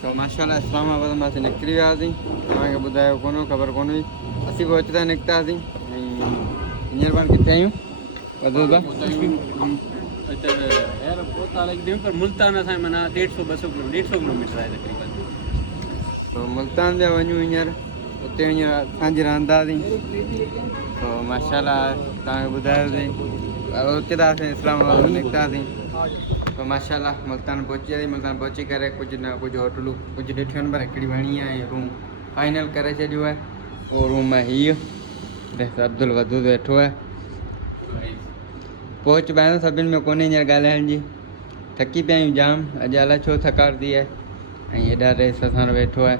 तो माशाल्लाह इस्लामाबाद में से निकरी वियासीं तव्हांखे ॿुधायो कोन ख़बर कोन हुई असीं पहुचंदा निकितासीं ऐं हींअर पाण किथे आहियूं वधूदा पर मुल्तान असां माना 150-200 किलोमीटर आहे तक़रीबन। तो मुल्तान पिया वञूं हींअर उते हींअर असांजी रहंदासीं तो माशाल्लाह तव्हांखे ॿुधायोसीं उते था असीं इस्लामाबाद में निकितासीं तो माशाल्लाह मुल्तान पहुची वियासीं। मुल्तान पहुची करे कुझु न कुझु होटलूं कुझु ॾिठियूं आहिनि पर हिकिड़ी वणी आहे रूम फाइनल करे छॾियो आहे। उहो रूम आहे हीअ अब्दुल वदूद वेठो आहे। पहुच पायूं सभिनि में कोन्हे हींअर ॻाल्हाइण जी थकी पिया आहियूं जाम अॼु अलाए छो थकावट थी आहे ऐं हेॾा रेस असां वेठो आहे।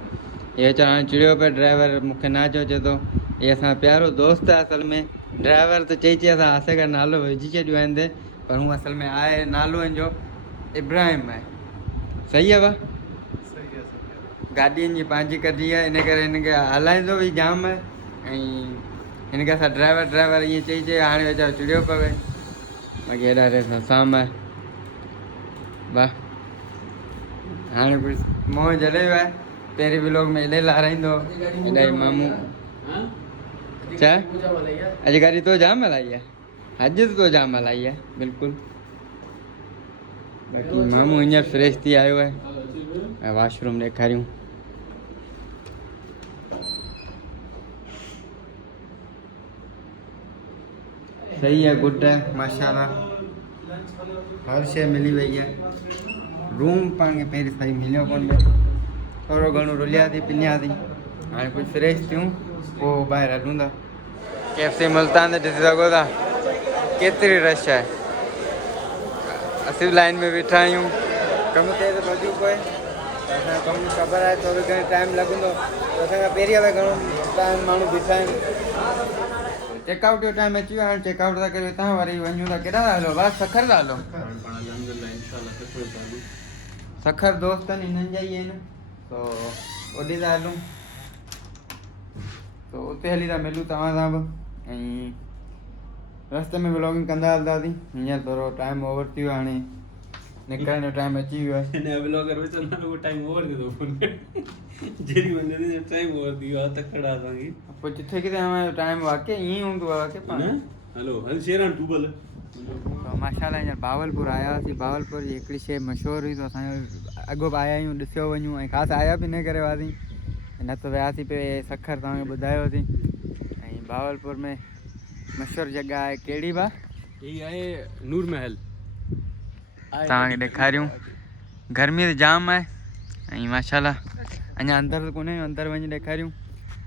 हे वीचारो हाणे चिड़ियो पियो ड्राइवर मूंखे न अचो चए थो हे असां प्यारो दोस्त आहे असल में ड्राइवर त चई असां आसे करे नालो विझी छॾियो आहे हिन पर हू असल में आहे नालो हिनजो इब्राहिम आहे। सही आहे भाउ गाॾी जी पंहिंजी कढी आहे इन करे हिनखे हलाईंदो बि जाम आहे ऐं हिनखे असां ड्राइवर ईअं चई हाणे वीचारो चिड़ियो पियो आहे बाक़ी हेॾा रेस असां आहे वाह हाणे कुझु मोह जॾहिं वियो आहे पहिरीं ब्लॉग में हेॾे लाराईंदो हेॾा ई मामूं छा अॼु गाॾी तो जाम हलाई आहे अॼु तो जाम हलाई आहे बिल्कुलु बाक़ी मामूं हींअर फ्रेश थी आयो आहे ऐं वॉशरूम ॾेखारियूं सही है गुड है माशाल्लाह हर शइ मिली वही है। रूम पाण खे पहिरीं सही मिलियो कोन पियो थोरो घणो रुलियासीं पिनियासीं हाणे कुझु फ्रेश थियूं पोइ ॿाहिरि हलूं था। KFC मुल्तान ते ॾिसी सघो था केतिरी रश आहे असीं बि लाइन में बीठा आहियूं कमु ते भॼियो पए असांजो कमु ख़बर आहे थोरो घणो टाइम लॻंदो त असांखां पहिरीं हले घणो टाइम माण्हू बीठा आहिनि। चेकआउट जो टाइम अची वियो हाणे चेकआउट था करियो हितां वरी वञूं था केॾा था हलो बसि सखर था हलो सखर दोस्त आहिनि हिननि जा ई आहिनि तो ओॾे था हलूं तो उते हली था मिलूं तव्हां सां बि ऐं रस्ते में व्लॉगिंग कंदा हलंदासीं। हींअर थोरो टाइम ओवर थी वियो हाणे निकिरण जो टाइम अची वियो आहे। व्लॉगर में चवंदा उहो टाइम ओवर थी थो जेॾी वञे टाइम ओवर थी वियो आहे तकड़ा असांखे पोइ जिथे किथे हमारे टाइम वाकई ईअं ई हूंदो आहे वाकई पाण हलो हल शेरान टूबल तो माशाल्लाह हींअर भावलपुर आया हुआसीं भावलपुर जी हिकिड़ी शइ मशहूरु हुई तो असांजो अॻो बि आया आहियूं ॾिसियो वञूं ऐं ख़ासि आया बि न करे वियासीं न त वियासीं पे सखर तव्हांखे ॿुधायोसीं ऐं भावलपुर में मशहूरु जॻह आहे कहिड़ी बा हीअ आहे नूर महल तव्हांखे ॾेखारियूं गर्मी त जाम आहे ऐं माशाल्लाह अञा अंदरि त कोन्हे अंदरि वञी ॾेखारियूं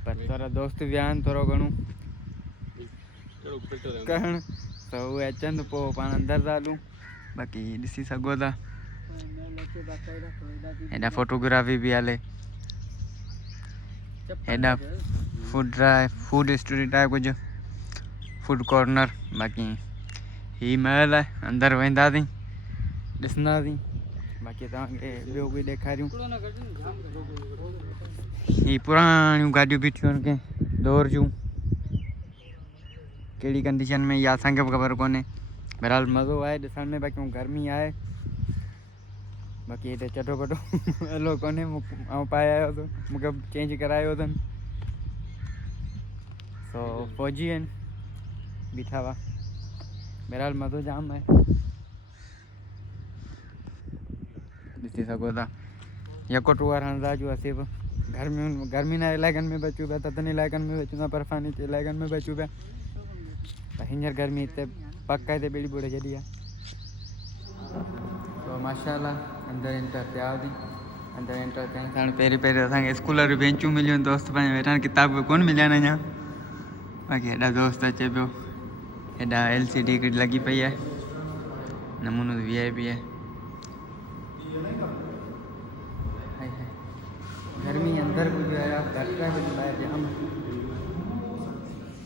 पर थोरा दोस्त बि आहिनि थोरो घणो करणु त उहे अचनि पोइ पाण अंदरि था हलूं बाक़ी ॾिसी सघो था हेॾा फोटोग्राफी बि हले हेॾा फूड स्ट्रीट आहे कुझु फूड कॉर्नर बाक़ी हीअ महल आहे अंदरि वेंदासीं ॾिसंदासीं बाक़ी तव्हांखे ॿियो बि ॾेखारियूं हीअ पुराणियूं गाॾियूं बीठियूं आहिनि कंहिं दौर जूं कहिड़ी कंडीशन में इहा असांखे बि ख़बर कोन्हे बहरहाल मज़ो आहे ॾिसण में बाक़ी गर्मी आहे बाक़ी हिते चटो पटो हलो कोन्हे ऐं पाए आयो तो मूंखे चेंज करायो अथनि तो फ़ौजी आहिनि बीठा हुआ बहरहाल मज़ो जाम आहे ॾिसी सघो था यको टूअर हणंदा जो असीं बि गर्मी न इलाइक़नि में बि अचूं पिया थधनि इलाइक़नि में बि अचूं था बर्फ़ानी इलाइक़नि में बि अचूं पिया त हींअर गर्मी हिते पक हिते ॿेड़ी ॿोड़े छॾी आहे तो माशाल्लाह अंदरि एंटर थिया हुआसीं अंदरि एंटर थियण सां पहिरीं असांखे स्कूल वारियूं बेंचूं मिलियूं आहिनि दोस्त पंहिंजा वेठा आहिनि किताब कोन मिलिया आहिनि अञा बाक़ी हेॾा दोस्त अचे पियो हेॾा LCD हिकिड़ी लॻी पई आहे नमूनो VIP आहे गर्मी अंदर भी जो है लगता है ॿाहिरि जाम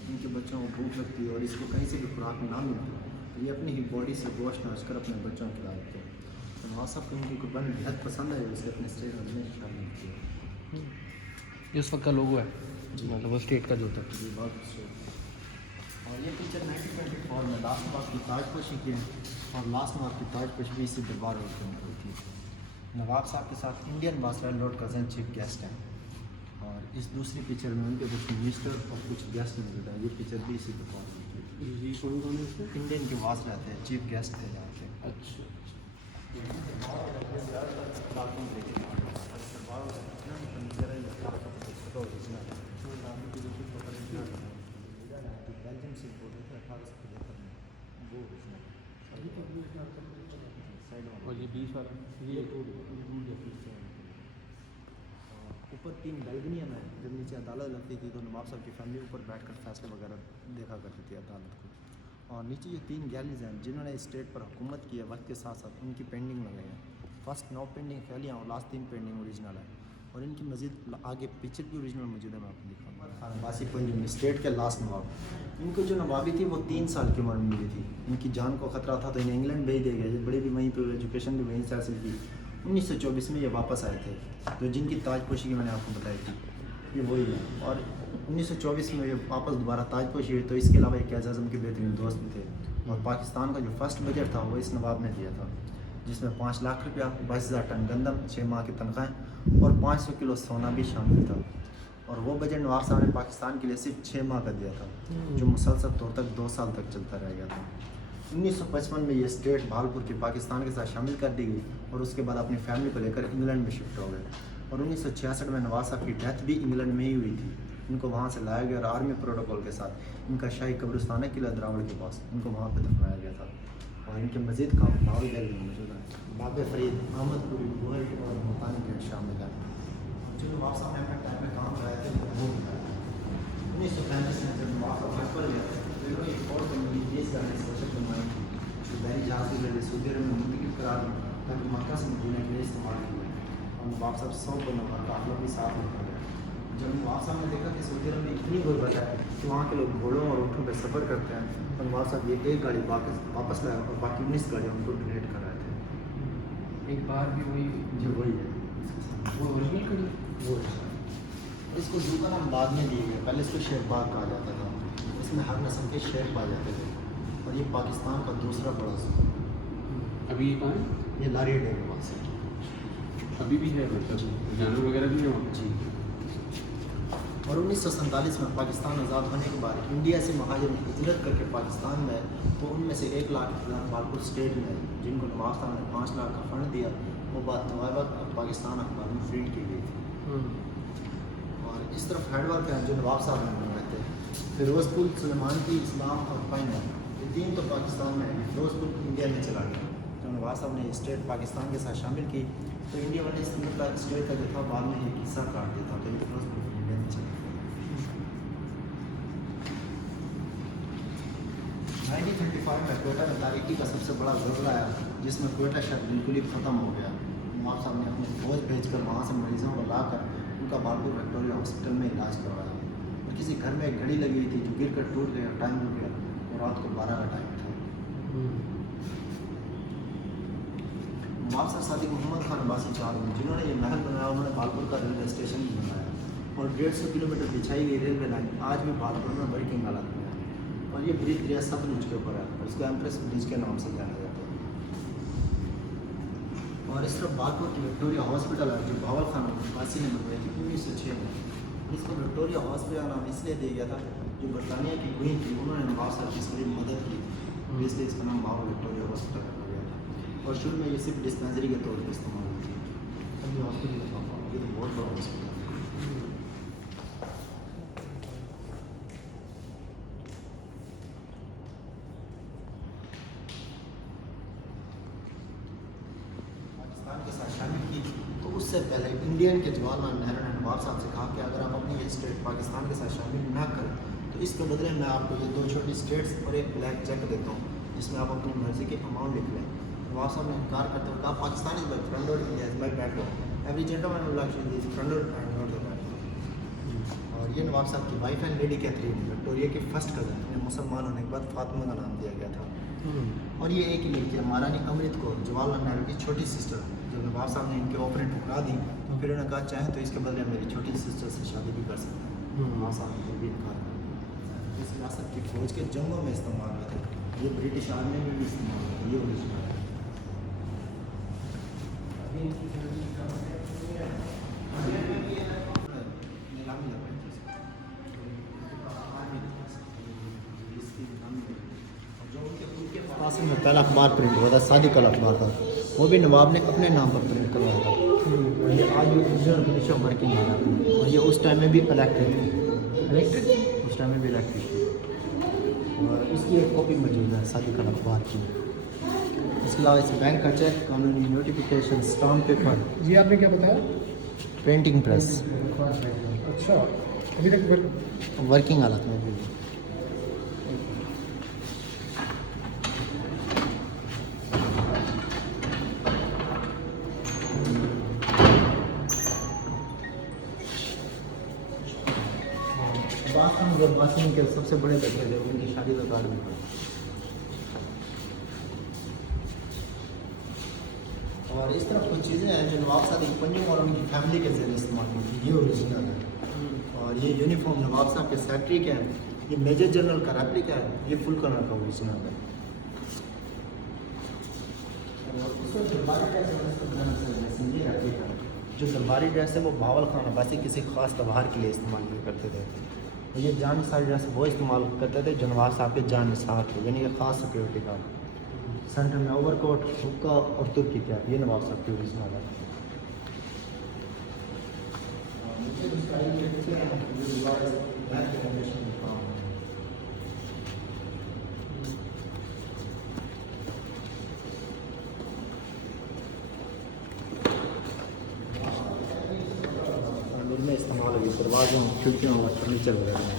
इनके बच्चों को भूख लगती है और इसको कहीं से भी खुराक ना मिलती तो ये अपनी ही बॉडी से गोश्त नोच कर अपने बच्चों को खिलाते हैं तो नवाज साहब को इनकी कुर्बानी बेहद पसंद है इसे अपने स्टेट में शामिल किया ये उस वक्त का लोगो है मतलब वो स्टेट का जो था जी बहुत और ये पिक्चर 1924 में लास्ट में आपकी ताजपोशी की है और लास्ट में आपकी ताजपोशी भी इसी दरबार और हुई थी नवाब साहब के साथ Indian viceroy Lord Curzon chief guest हैं। और इस दूसरी पिक्चर में उनके कुछ मिनिस्टर और कुछ गेस्ट मौजूद हैं। ये पिक्चर भी इसी प्रकार की ये कौन कौन है इसमें? इंडियन के वायसराय थे, चीफ गेस्ट थे यहाँ पे। अच्छा और ये 20 वाला ये ऊपर 3 बैल्कनियाँ हैं। जब नीचे अदालत लगती थी तो नवाब साहब की फैमिली ऊपर बैठकर फैसले वगैरह देखा करती थी अदालत को। और नीचे ये 3 गैलरीज हैं जिन्होंने स्टेट पर हुकूमत की है, वक्त के साथ साथ उनकी पेंडिंग लगाई है। फर्स्ट 9 पेंडिंग फैलियाँ और लास्ट 3 पेंडिंग ओरिजिनल है। और इनकी मजीद आगे पिक्चर भी ओरिजिनल मौजूद है, मैं आपको दिखाऊंगा। अब्बासी पंजाब स्टेट के लास्ट नवाब, इनको जो नवाबी थी वो 3 साल की उम्र में मिली थी। इनकी जान को ख़तरा था तो इन्हें इंग्लैंड भेज दिया गया। ये बड़े भी वहीं पर, एजुकेशन भी वहीं से हासिल की। 1924 में ये वापस आए थे, तो जिनकी ताजपोशी की मैंने आपको बताई थी ये वही है। और 1924 में ये वापस दोबारा ताजपोशी हुई। तो इसके अलावा एक एजाज़म के बेहतरीन दोस्त भी थे। और पाकिस्तान का जो फर्स्ट बजट था वो इस नवाब ने दिया था, जिसमें 5 लाख रुपया, 22,000 टन गंदम, 6 माह की तनख्वाहें और 500 किलो सोना भी शामिल था। और वो बजट नवाब साहब ने पाकिस्तान के लिए सिर्फ 6 माह का दिया था, जो मुसलसल तौर तक 2 साल तक चलता रह गया था। 1955 में ये स्टेट भालपुर की पाकिस्तान के साथ शामिल कर दी गई और उसके बाद अपनी फैमिली को लेकर इंग्लैंड में शिफ्ट हो गए। और 1966 में नवाब साहब की डेथ भी इंग्लैंड में ही हुई थी। इनको वहाँ से लाया गया और आर्मी प्रोटोकॉल के साथ इनका शाही कब्रिस्तान है किला द्रावड़ के पास, इनको वहाँ पर दफनाया गया था। और इनके मज़ीद काम लाहौर गैलरी में मौजूद है। बाब फरीद, अहमदपुरी, बुहरी और मुल्तानी गेट शामिल है। जो नवाब साहब ने अपने टाइम में काम कराए थे वो 1935 में जब नवाब साहब हज पर गए थे तो इन्होंने एक और कम्युनिटी केस करने की कोशिश बनवाई थी, जो दैनिक जहाज़ के जरिए सऊदी अरब में मुंतकिल करा दी ताकि मक्का से मदीना के लिए इस्तेमाल की जाए। और नवाब साहब 100 को नवाब लोग भी साथ में गए। जब नवाब साहब ने देखा कि सऊदी अरब में इतनी गुर्बत है कि वहाँ के लोग घोड़ों और ऊँटों पर सफ़र करते हैं, तो नवाब साहब ये एक गाड़ी वापस लाए और बाकी 19 गाड़ियाँ उनको डोनेट कर रहे थे। एक बार भी वही जो वही है वो ओरिजिनल कड़ी वो इसको जू का नाम बाद में दिया गया। पहले इसको शेरबाग कहा जाता था। इसमें हर नस्ल के शेर पाए जाते थे। और ये पाकिस्तान का दूसरा बड़ा ज़ू। अभी ये कहाँ है? ये लारी डैम वहाँ से अभी भी है, मतलब जानवर वगैरह भी है वहाँ? जी। और 1947 में पाकिस्तान आज़ाद होने के बाद इंडिया से महाजर हिजरत करके पाकिस्तान में, तो उनमें से 1 लाख भालपुर स्टेट में जिनको नवाब साहब ने 5 लाख का फंड दिया, वो बात नवाब पाकिस्तान अखबार में फीड की गई थी। और इस तरफ हेडवर्क है जो नवाब साहब ने बनवाए थे, फिरोजपुर, सुलेमान की, इस्लाम और पैना, ये 3 तो पाकिस्तान में है। फिरोजपुर इंडिया में चला गया। जब नवाब साहब ने स्टेट पाकिस्तान के साथ शामिल की तो इंडिया वाले इस स्टेट का जो था बाद में एक हिस्सा काट दिया था, तो ये फिरोजपुर इंडिया में चला गया। 1925 में कोयटा में तारीकी का सबसे बड़ा ज़लज़ला आया, जिसमें कोयटा शहर बिल्कुल ही ख़त्म हो गया। नवाब साहब ने अपनी फौज भेजकर वहाँ से मरीजों को लाकर उनका भालपुर विक्टोरिया हॉस्पिटल में इलाज करवाया। और किसी घर में एक घड़ी लगी हुई थी जो गिर कर टूट गया, टाइम हो गया और रात को 12 का टाइम था। नवाब साहब सादिक मोहम्मद खान अब्बासी चारों जिन्होंने ये महल बनाया, उन्होंने भालपुर का रेलवे स्टेशन भी बनाया। और 150 किलोमीटर बिछाई गई रेलवे लाइन आज भी भालपुर में वर्किंग हालत में है। और ये ब्रिज दरिया सतलुज के ऊपर है और इसको एम्प्रेस ब्रिज के नाम से जाना जाता है। और इस तरफ भालपुर की विक्टोरिया हॉस्पिटल है जो बावल खान अब्बासी ने बनवाई थी 1906 में। इसको विक्टोरिया हॉस्पिटल नाम इसलिए दिया गया था, जो बरतानिया की क्वीन थी उन्होंने नवाब साहब की बड़ी मदद की थी, इसलिए इसका नाम बावल विक्टोरिया हॉस्पिटल रखा गया था। और शुरू में ये सिर्फ डिस्पेंसरी के तौर पर इस्तेमाल होती है। अब ये हॉस्पिटल ये तो बहुत बड़ा हॉस्पिटल है। के साथ शामिल की तो उससे पहले इंडियन के जवाहरलाल नेहरू ने नवाब साहब से कहा कि अगर आप अपनी ये स्टेट पाकिस्तान के साथ शामिल ना करें तो इसके बदले मैं आपको ये 2 छोटी स्टेट्स और एक ब्लैक चेक देता हूँ, जिसमें आप अपनी मर्जी के अमाउंट लिख लें। नवाब साहब ने इनकार करते हुए कहा पाकिस्तान इज माई फ्रेंड और India is my battle, every gentleman would like to be his friend और नॉट द बैटल। और ये नवाब साहब की वाइफ है लेडी कैथरीन, विक्टोरिया की फर्स्ट कज़न, इन्हें मुसलमान होने के बाद फातिमा का नाम दिया गया था। और ये एक ही लड़की है महारानी अमृत को, जवाहरलाल नेहरू की छोटी सिस्टर। जब नवाब साहब ने इनके ऑफर ठुकरा दी तो फिर उन्होंने कहा चाहे तो इसके बदले मेरी छोटी सिस्टर से शादी भी कर सकते हैं। नवाब साहब ने फिर भी इनकार कर। इस रियासत की फौज के जंगों में इस्तेमाल हुए थे। ये ब्रिटिश आर्मी में भी इस्तेमाल हुआ, ये ओरिजिनल है। असल में पहला अखबार प्रिंट हुआ था, सादिक अल अखबार था, वो भी नवाब ने अपने नाम पर प्रिंट करवाया था। और ये आज भी ओरिजिनल कंडीशन वर्किंग है, और ये उस टाइम में भी इलेक्ट्रिक उस टाइम में भी इलेक्ट्रिक थी। और इसकी एक कॉपी मौजूद है सादिक अल अखबार की। इसके अलावा इस बैंक का चेक, कानूनी नोटिफिकेशन, स्टाम्प पेपर। जी आपने क्या बताया? प्रिंटिंग प्रेस अच्छा, अभी तक वर्किंग हालत में भी। वासिम के सबसे बड़े बच्चे थे, उनकी शादी का कार्ड भी पड़ा। और इस तरह कुछ चीज़ें हैं जो नवाब साहब की पंजों और उनकी फैमिली के जरिए इस्तेमाल की थी, ये ओरिजिनल है। और ये यूनिफॉर्म नवाब साहब के सेक्रेटरी का है, ये मेजर जनरल का रेप्लिका है, ये फुल कलर का ओरिजिनल है। और इसमें दरबारी ड्रेस है, ये रेप्लिका है। जो दरबारी ड्रेस है वो बावल खान अब्बासी किसी खास त्यौहार के लिए इस्तेमाल किया करते थे। और ये जान निसार ड्रेस वो इस्तेमाल करते थे जो नवाब साहब के जान निसार थे, यानी कि खास सिक्योरिटी गार्ड। सेंटर में ओवरकोट, हुक्का और तुर्की कैप, ये नवाब साहब की ओरिजिनल है। में इस्तेमाल होगी दरवाज़ों, खिड़कियों और फर्नीचर वगैरह में।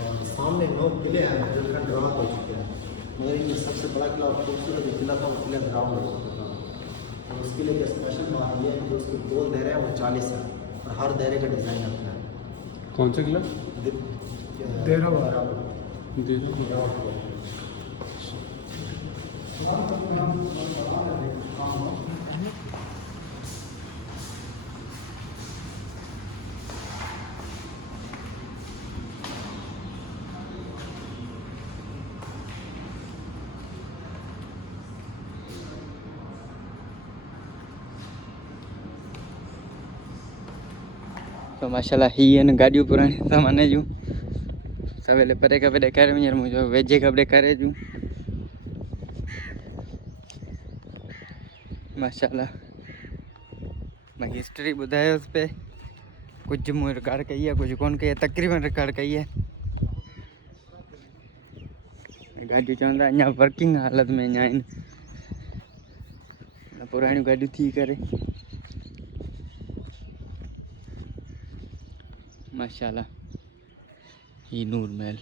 और सामने 9 किले हैं जो खंडरात हो चुके हैं, मगर इनमें सबसे बड़ा किला और खूबसूरत जो किला था वो किला ग्राउंड हो चुका था। और उस किले का स्पेशल बात यह है कि उसके 2 दायरे हैं वो 40 हैं, और हर दायरे का डिज़ाइन अपना है। कौन सा किला? तो माशाल्लाह ही है गाड़ियों पुरानी सामाने जूं सवेले परे कपड़े करे वञण मुंहिंजो वेझे कपड़े करे जूं माशाल्लाह। मैं हिस्ट्री ॿुधायो उस पे कुछ मूं रिकॉर्ड कई है, कुछ कोन कई है, तकरीबन रिकॉर्ड कई है। गाड़ियूं चवंदा अञा वर्किंग हालत में अञा आहिनि, पुराणियूं गाड़ियूं थी करे माशाल्लाह। ही नूर महल।